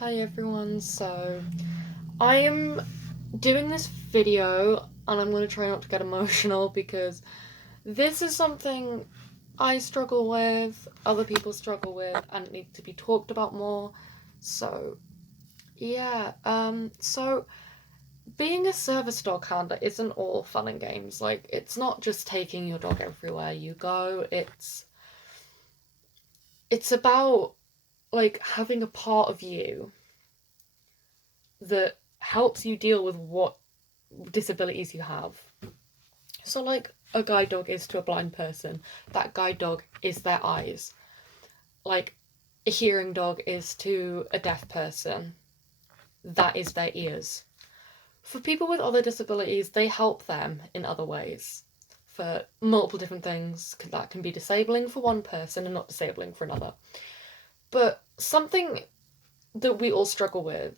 Hi everyone, so I am doing this video and I'm going to try not to get emotional because this is something I struggle with, other people struggle with, and it needs to be talked about more. So, yeah, so being a service dog handler isn't all fun and games. Like, it's not just taking your dog everywhere you go, it's about, like, having a part of you that helps you deal with what disabilities you have. So, like a guide dog is to a blind person, that guide dog is their eyes. Like a hearing dog is to a deaf person, that is their ears. For people with other disabilities, they help them in other ways for multiple different things that can be disabling for one person and not disabling for another. But something that we all struggle with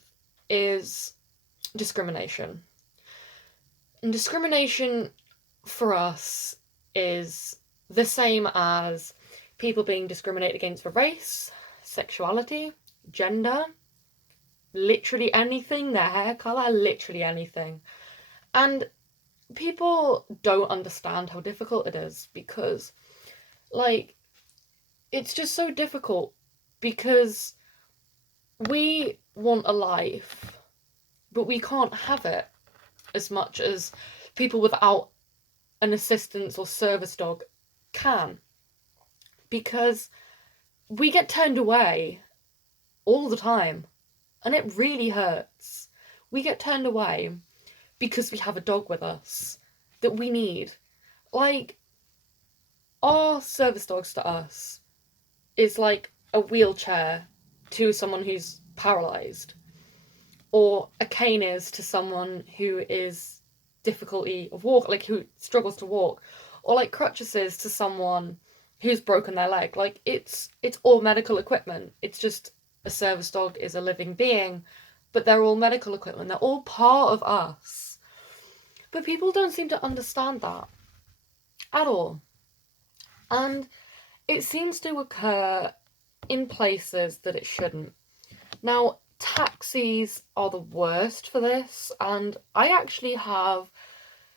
is discrimination. And discrimination for us is the same as people being discriminated against for race, sexuality, gender, literally anything, their hair colour, literally anything. And people don't understand how difficult it is because, like, it's just so difficult because we want a life, but we can't have it as much as people without an assistance or service dog can, because we get turned away all the time and it really hurts. We get turned away because we have a dog with us that we need. Like, our service dogs to us is like a wheelchair to someone who's paralysed, or a cane is to someone who is difficulty of walk, like who struggles to walk, or like crutches is to someone who's broken their leg. Like it's all medical equipment. It's just a service dog is a living being, but they're all medical equipment. They're all part of us. But people don't seem to understand that at all. And it seems to occur in places that it shouldn't. Now, taxis are the worst for this, and I actually have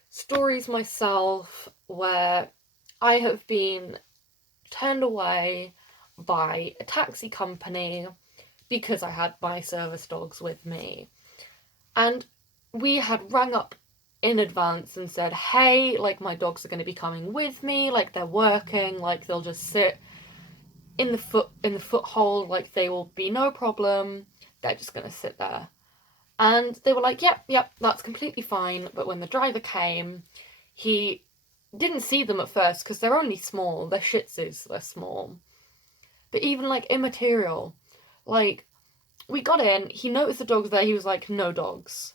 stories myself where I have been turned away by a taxi company because I had my service dogs with me. And we had rang up in advance and said, hey, like, my dogs are going to be coming with me, like, they're working, like, they'll just sit in the foothold, like, they will be no problem, they're just going to sit there. And they were like, yep, that's completely fine. But when the driver came, he didn't see them at first because they're only small. They're Shih Tzus, they're small. But even like immaterial, like, we got in, he noticed the dogs there, he was like, no dogs.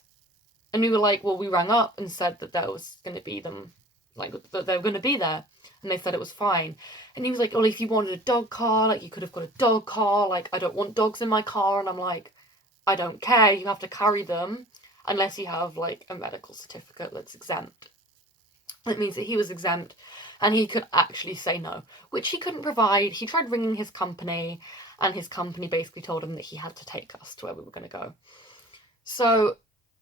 And we were like, well, we rang up and said that there was going to be them, like, that they were going to be there. And they said it was fine. And he was like, well, if you wanted a dog car, like, you could have got a dog car. Like, I don't want dogs in my car. And I'm like, I don't care, you have to carry them unless you have like a medical certificate that's exempt. It means that he was exempt and he could actually say no, which he couldn't provide. He tried ringing his company and his company basically told him that he had to take us to where we were going to go. So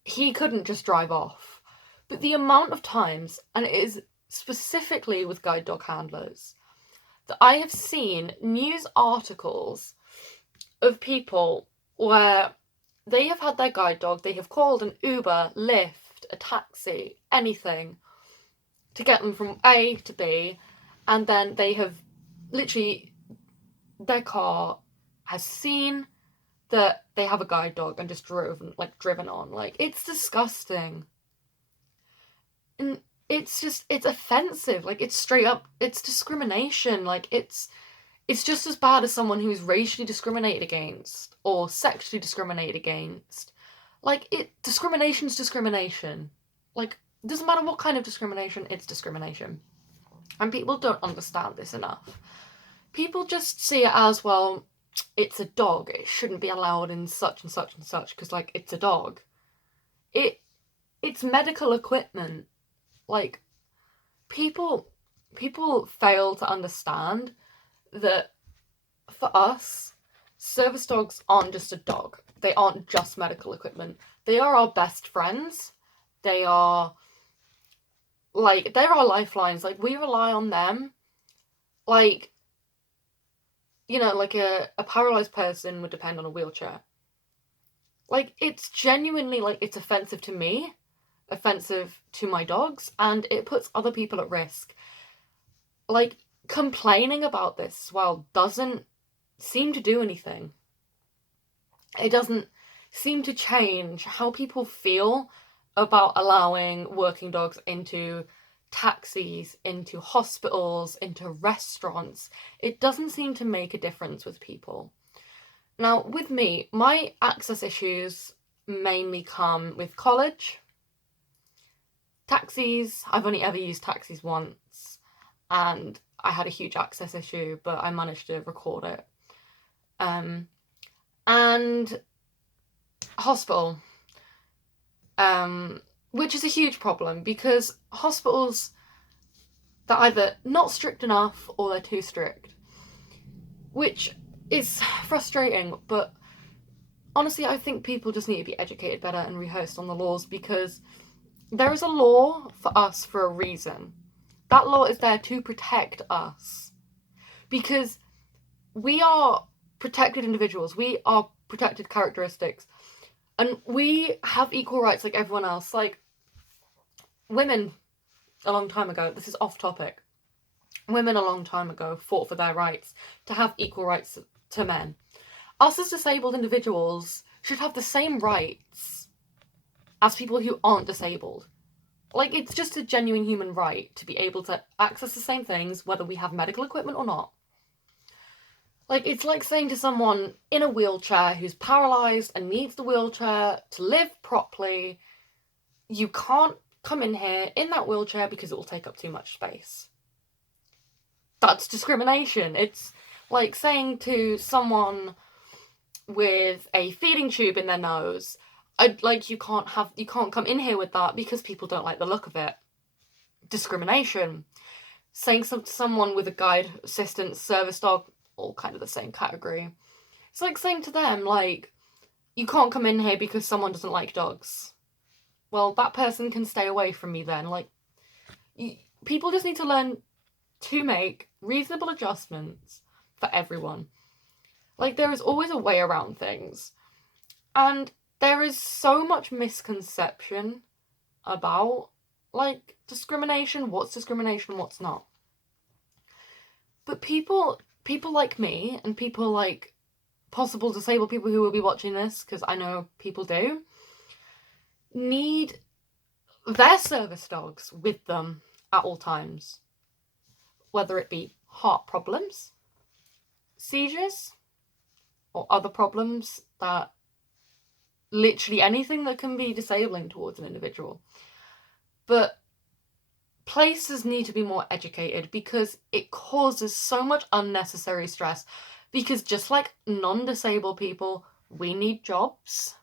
he couldn't just drive off. But the amount of times, and it is specifically with guide dog handlers, that I have seen news articles of people where they have had their guide dog, they have called an Uber, Lyft, a taxi, anything to get them from A to B, and then they have literally, their car has seen that they have a guide dog and just driven on. Like, it's disgusting. And it's offensive. Like, it's straight up, it's discrimination. Like, it's just as bad as someone who's racially discriminated against or sexually discriminated against. Like, discrimination's discrimination. Like, it doesn't matter what kind of discrimination, it's discrimination. And people don't understand this enough. People just see it as, well, it's a dog, it shouldn't be allowed in such and such and such because, like, it's a dog. It's medical equipment. Like, people fail to understand that for us, service dogs aren't just a dog. They aren't just medical equipment. They are our best friends. They are, like, they're our lifelines. Like, we rely on them. Like, you know, like a paralyzed person would depend on a wheelchair. Like, it's genuinely, like, it's offensive to me, offensive to my dogs, and it puts other people at risk. Like, complaining about this as well doesn't seem to do anything. It doesn't seem to change how people feel about allowing working dogs into taxis, into hospitals, into restaurants. It doesn't seem to make a difference with people. Now, with me, my access issues mainly come with college. Taxis, I've only ever used taxis once, and I had a huge access issue, but I managed to record it. And hospital, which is a huge problem because hospitals, they're either not strict enough or they're too strict, which is frustrating. But honestly, I think people just need to be educated better and rehearsed on the laws, because there is a law for us for a reason. That law is there to protect us, because we are protected individuals, we are protected characteristics, and we have equal rights like everyone else. Like, women a long time ago, this is off topic, women a long time ago fought for their rights to have equal rights to men. Us as disabled individuals should have the same rights as people who aren't disabled. Like, it's just a genuine human right to be able to access the same things whether we have medical equipment or not. Like, it's like saying to someone in a wheelchair who's paralysed and needs the wheelchair to live properly, you can't come in here in that wheelchair because it will take up too much space. That's discrimination. It's like saying to someone with a feeding tube in their nose, you can't come in here with that because people don't like the look of it. Discrimination. Saying to someone with a guide assistant service dog, all kind of the same category. It's like saying to them, like, you can't come in here because someone doesn't like dogs. Well, that person can stay away from me then. Like, people just need to learn to make reasonable adjustments for everyone. Like, there is always a way around things. And there is so much misconception about, like, discrimination, what's not. But people like me, and people like possible disabled people who will be watching this, because I know people do, need their service dogs with them at all times. Whether it be heart problems, seizures, or other problems, that literally anything that can be disabling towards an individual. But places need to be more educated, because it causes so much unnecessary stress. Because just like non-disabled people, we need jobs.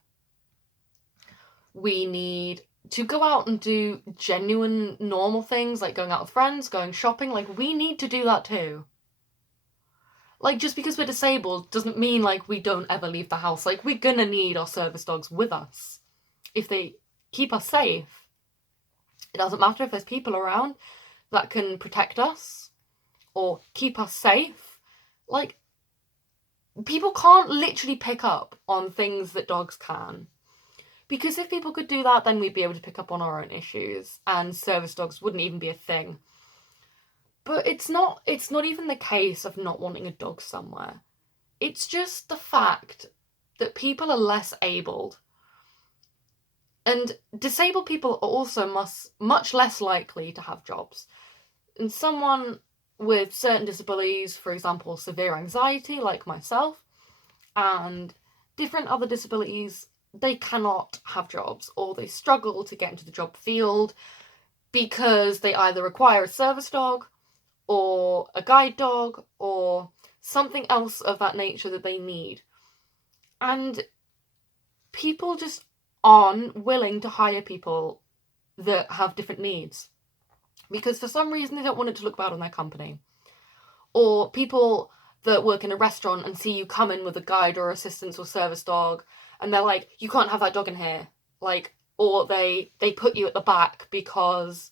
We need to go out and do genuine normal things, like going out with friends, going shopping. Like, we need to do that too. Like, just because we're disabled doesn't mean, like, we don't ever leave the house. Like, we're gonna need our service dogs with us if they keep us safe. It doesn't matter if there's people around that can protect us or keep us safe. Like, people can't literally pick up on things that dogs can. Because if people could do that, then we'd be able to pick up on our own issues, and service dogs wouldn't even be a thing. But it's not even the case of not wanting a dog somewhere. It's just the fact that people are less abled. And disabled people are also much less likely to have jobs. And someone with certain disabilities, for example, severe anxiety, like myself, and different other disabilities, they cannot have jobs, or they struggle to get into the job field because they either require a service dog or a guide dog or something else of that nature that they need. And people just aren't willing to hire people that have different needs, because for some reason they don't want it to look bad on their company. Or people that work in a restaurant and see you come in with a guide or assistance or service dog, and they're like, you can't have that dog in here, like, or they put you at the back because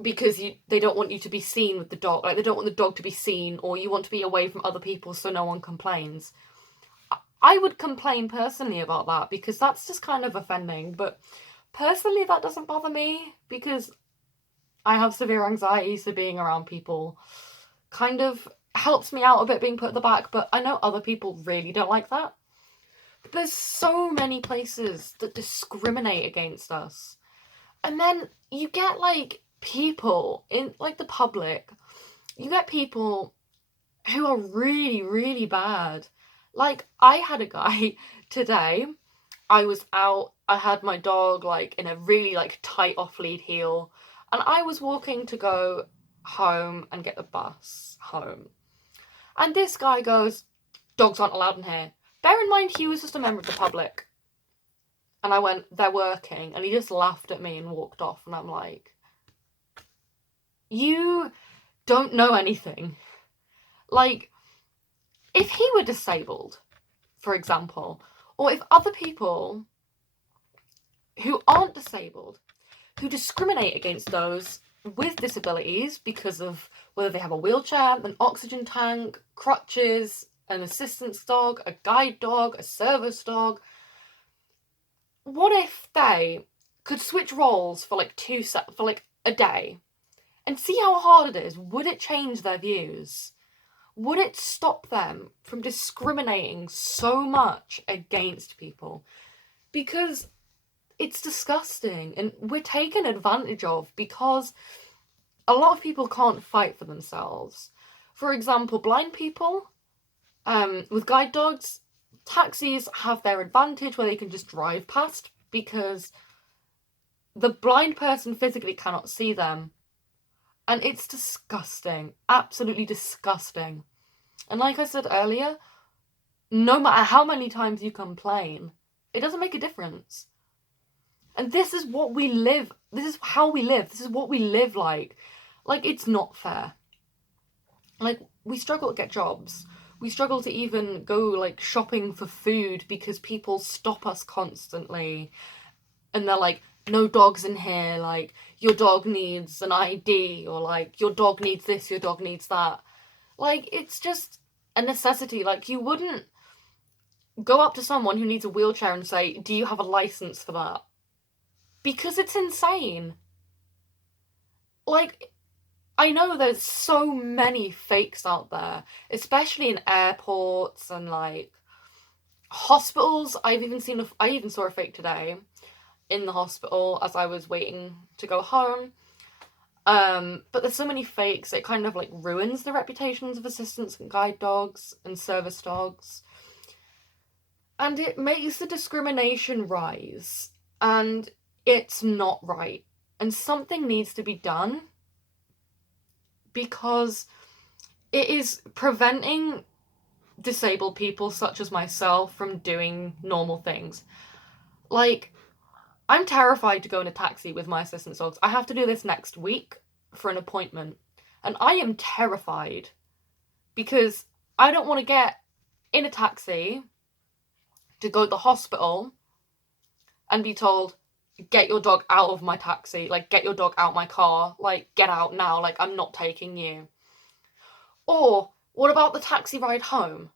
they don't want you to be seen with the dog, like they don't want the dog to be seen, or you want to be away from other people so no one complains. I would complain personally about that because that's just kind of offending, but personally that doesn't bother me because I have severe anxiety, so being around people kind of helps me out a bit being put at the back, but I know other people really don't like that. But there's so many places that discriminate against us. And then you get, like, people in, like, the public, you get people who are really, really bad. Like, I had a guy today, I was out, I had my dog, like, in a really, like, tight off-lead heel, and I was walking to go home and get the bus home. And this guy goes, dogs aren't allowed in here. Bear in mind, he was just a member of the public. And I went, they're working. And he just laughed at me and walked off. And I'm like, you don't know anything. Like, if he were disabled, for example, or if other people who aren't disabled, who discriminate against those with disabilities because of whether they have a wheelchair, an oxygen tank, crutches, an assistance dog, a guide dog, a service dog. What if they could switch roles for like a day and see how hard it is? Would it change their views? Would it stop them from discriminating so much against people? Because it's disgusting and we're taken advantage of because a lot of people can't fight for themselves. For example, blind people with guide dogs, taxis have their advantage where they can just drive past because the blind person physically cannot see them. And it's disgusting, absolutely disgusting. And like I said earlier, no matter how many times you complain, it doesn't make a difference. And this is what we live, this is how we live, this is what we live like. Like, it's not fair. Like, we struggle to get jobs. We struggle to even go, like, shopping for food because people stop us constantly. And they're like, no dogs in here, like, your dog needs an ID, or, like, your dog needs this, your dog needs that. Like, it's just a necessity. Like, you wouldn't go up to someone who needs a wheelchair and say, do you have a license for that? Because it's insane. Like, I know there's so many fakes out there, especially in airports and, like, hospitals. I even saw a fake today in the hospital as I was waiting to go home. But there's so many fakes, it kind of, like, ruins the reputations of assistants and guide dogs and service dogs. And it makes the discrimination rise. And it's not right. And something needs to be done because it is preventing disabled people such as myself from doing normal things. Like, I'm terrified to go in a taxi with my assistance dogs. I have to do this next week for an appointment. And I am terrified because I don't want to get in a taxi to go to the hospital and be told, get your dog out of my taxi, like, get your dog out my car, like, get out now, like, I'm not taking you. Or, what about the taxi ride home?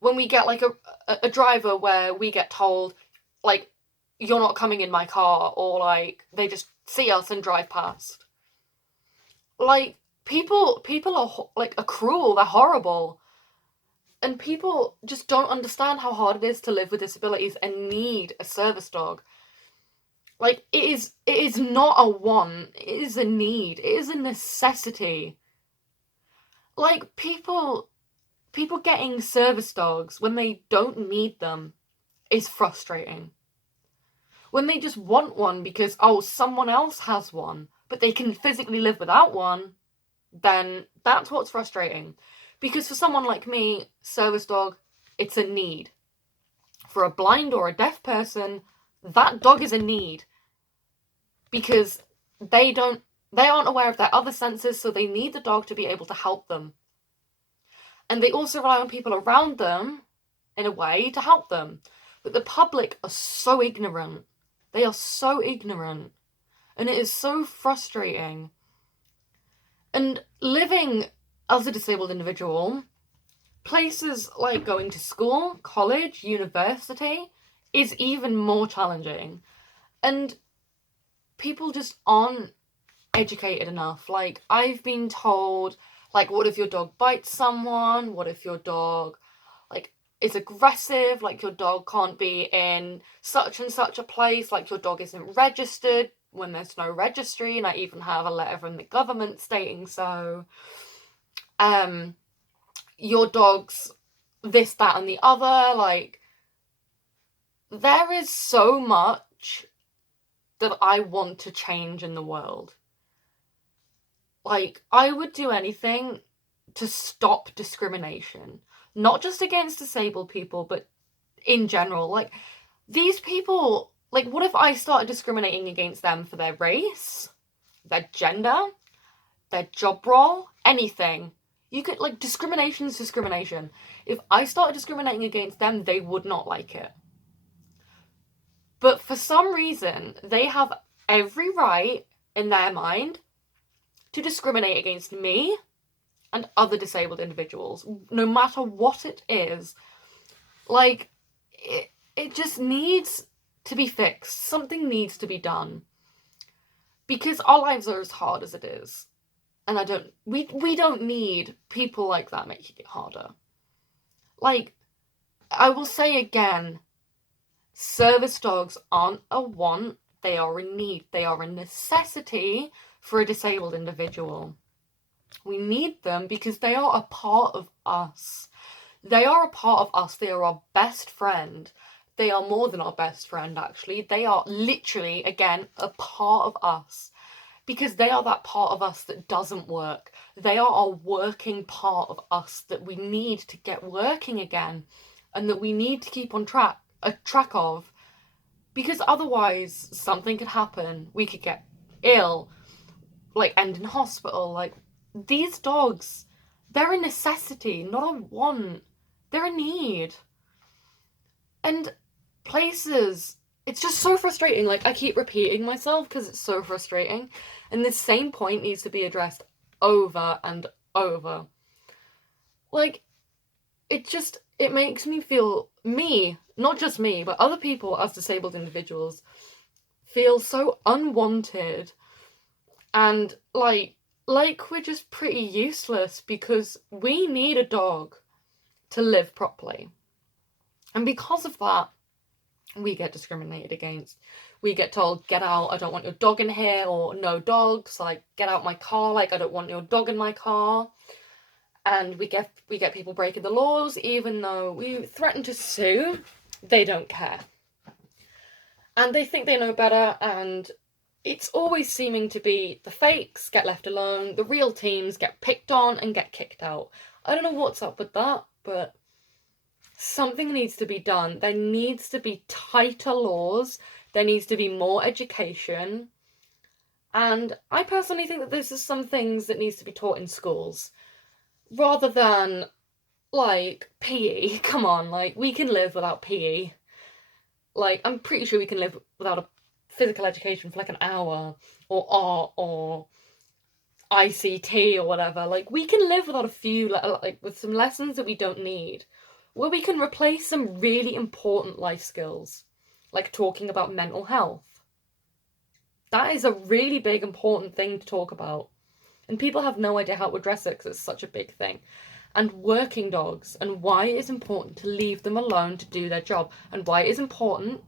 When we get, like, a driver where we get told, like, you're not coming in my car, or, like, they just see us and drive past. Like, people are, like, are cruel, they're horrible. And people just don't understand how hard it is to live with disabilities and need a service dog. Like, it is not a want, it is a need, it is a necessity. Like, people getting service dogs when they don't need them is frustrating. When they just want one because, oh, someone else has one, but they can physically live without one, then that's what's frustrating. Because for someone like me, service dog, it's a need. For a blind or a deaf person, that dog is a need. Because they aren't aware of their other senses, so they need the dog to be able to help them. And they also rely on people around them, in a way, to help them. But the public are so ignorant. They are so ignorant. And it is so frustrating. And living as a disabled individual, places like going to school, college, university is even more challenging. And people just aren't educated enough. Like, I've been told, like, what if your dog bites someone? What if your dog, like, is aggressive? Like, your dog can't be in such and such a place. Like, your dog isn't registered when there's no registry. And I even have a letter from the government stating so. Your dog's this, that, and the other. Like, there is so much that I want to change in the world. Like, I would do anything to stop discrimination. Not just against disabled people, but in general. Like, these people, like, what if I started discriminating against them for their race, their gender, their job role, anything? You could, like, discrimination is discrimination. If I started discriminating against them, they would not like it. But for some reason, they have every right in their mind to discriminate against me and other disabled individuals, no matter what it is. Like, it just needs to be fixed. Something needs to be done. Because our lives are as hard as it is. And we don't need people like that making it harder. Like, I will say again, service dogs aren't a want, they are a need. They are a necessity for a disabled individual. We need them because they are a part of us. They are a part of us. They are our best friend. They are more than our best friend, actually. They are literally, again, a part of us. Because they are that part of us that doesn't work. They are a working part of us that we need to get working again. And that we need to keep on track of. Because otherwise, something could happen. We could get ill. Like, end in hospital. Like, these dogs, they're a necessity, not a want. They're a need. And places, it's just so frustrating. Like, I keep repeating myself because it's so frustrating. And this same point needs to be addressed over and over. Like, it makes me feel, not just me, but other people as disabled individuals, feel so unwanted. And, like we're just pretty useless because we need a dog to live properly. And because of that, we get discriminated against. We get told, get out, I don't want your dog in here, or no dogs, like, get out my car, like, I don't want your dog in my car. And we get people breaking the laws, even though we threaten to sue, they don't care. And they think they know better, and it's always seeming to be the fakes get left alone, the real teams get picked on and get kicked out. I don't know what's up with that, but something needs to be done. There needs to be tighter laws. There needs to be more education. And I personally think that this is some things that needs to be taught in schools. Rather than, like, PE. Come on, like, we can live without PE. Like, I'm pretty sure we can live without a physical education for like an hour, or art, or ICT, or whatever. Like, we can live without a few, like, with some lessons that we don't need, where we can replace some really important life skills, like talking about mental health. That is a really big, important thing to talk about. And people have no idea how to address it because it's such a big thing. And working dogs, and why it is important to leave them alone to do their job, and why it is important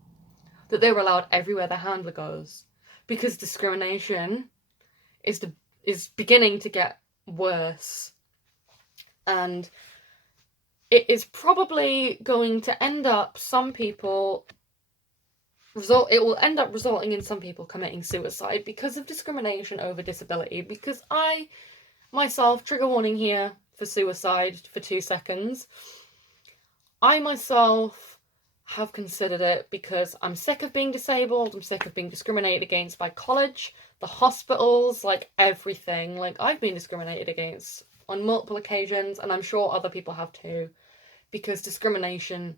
that they're allowed everywhere their handler goes. Because discrimination is beginning to get worse. And it is probably going to end up it will end up resulting in some people committing suicide because of discrimination over disability. Because I, myself, trigger warning here for suicide for 2 seconds, I myself have considered it because I'm sick of being disabled, I'm sick of being discriminated against by college, the hospitals, like everything. Like, I've been discriminated against on multiple occasions, and I'm sure other people have too, because discrimination,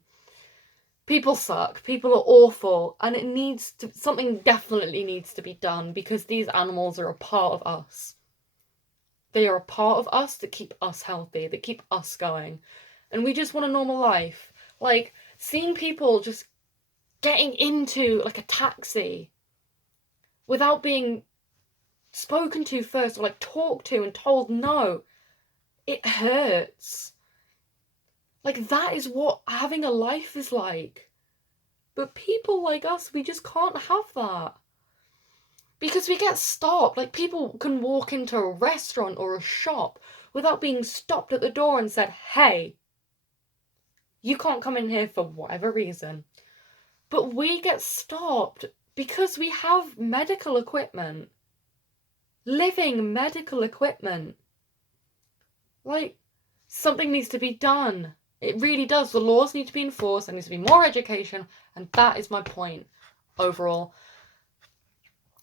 people suck, people are awful, and something definitely needs to be done, because these animals are a part of us. They are a part of us that keep us healthy, that keep us going. And we just want a normal life. Like, seeing people just getting into, like, a taxi without being spoken to first, or, like, talked to and told no, it hurts. Like, that is what having a life is like. But people like us, we just can't have that. Because we get stopped. Like, people can walk into a restaurant or a shop without being stopped at the door and said, hey, you can't come in here for whatever reason. But we get stopped because we have medical equipment. Living medical equipment. Like, something needs to be done. It really does. The laws need to be enforced. There needs to be more education. And that is my point overall.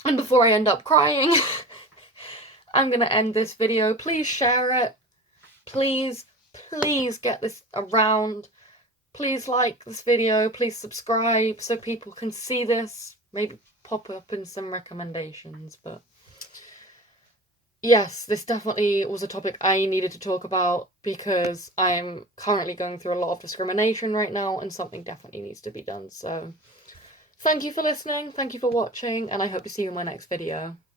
And before I end up crying, I'm going to end this video. Please share it. Please get this around. Please like this video. Please subscribe so people can see this. Maybe pop up in some recommendations. But yes, this definitely was a topic I needed to talk about, because I'm currently going through a lot of discrimination right now, and something definitely needs to be done. So thank you for listening, thank you for watching, and I hope to see you in my next video.